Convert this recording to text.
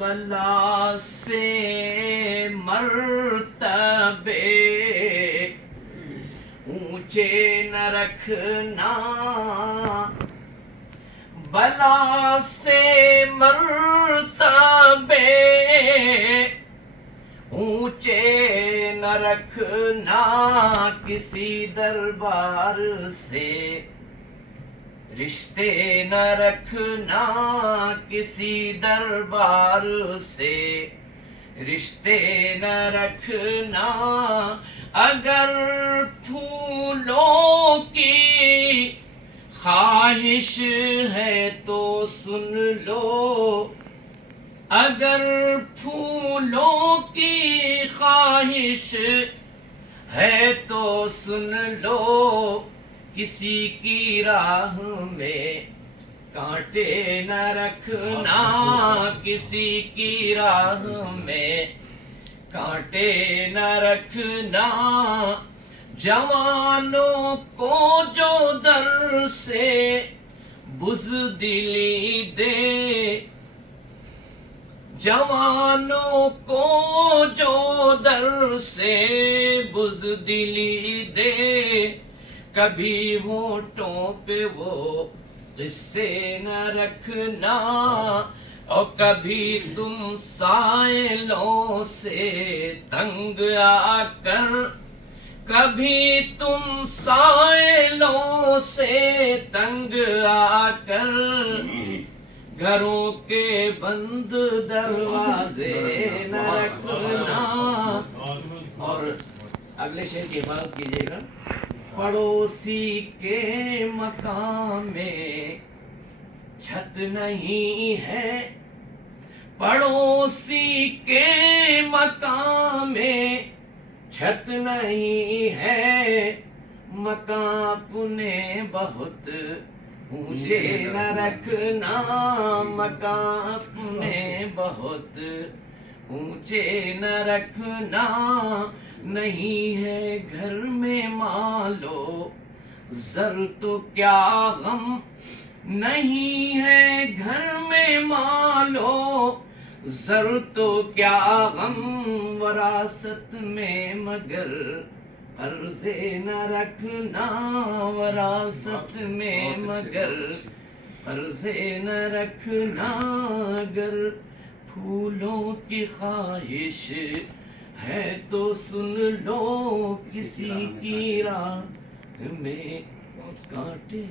بلا سے مرتبے اونچے نہ رکھنا، بلا سے مرتبے اونچے نہ رکھنا کسی دربار سے، رشتے نہ رکھنا کسی دربار سے، رشتے نہ رکھنا۔ اگر پھولوں کی خواہش ہے تو سن لو، اگر پھولوں کی خواہش ہے تو سن لو، کسی کی راہ میں کانٹے نہ رکھنا، کسی کی راہ میں کانٹے نہ رکھنا۔ جوانوں کو جو در سے بزدلی دے، جوانوں کو جو در سے بزدلی دے، کبھی ہونٹوں پہ وہ قصے نہ رکھنا، اور کبھی تم سائلوں سے تنگ آ کر، کبھی تم سائلوں سے تنگ آ کر، گھروں کے بند دروازے نہ رکھنا۔ اور اگلے شعر کی حفاظت کیجیے گا۔ پڑوسی کے مکان میں چھت نہیں ہے، پڑوسی کے مکان میں چھت نہیں ہے، مکان اپنے بہت اونچے نہ رکھنا، مکان اپنے بہت اونچے نہ رکھنا۔ نہیں ہے گھر میں مالو زر تو کیا غم، نہیں ہے گھر میں مالو زر تو کیا غم، وراثت میں مگر قرضے نہ رکھنا، وراثت میں مگر قرضے نہ رکھنا۔ اگر پھولوں کی خواہش ہے تو سن لو، کسی کی راہ میں کانٹے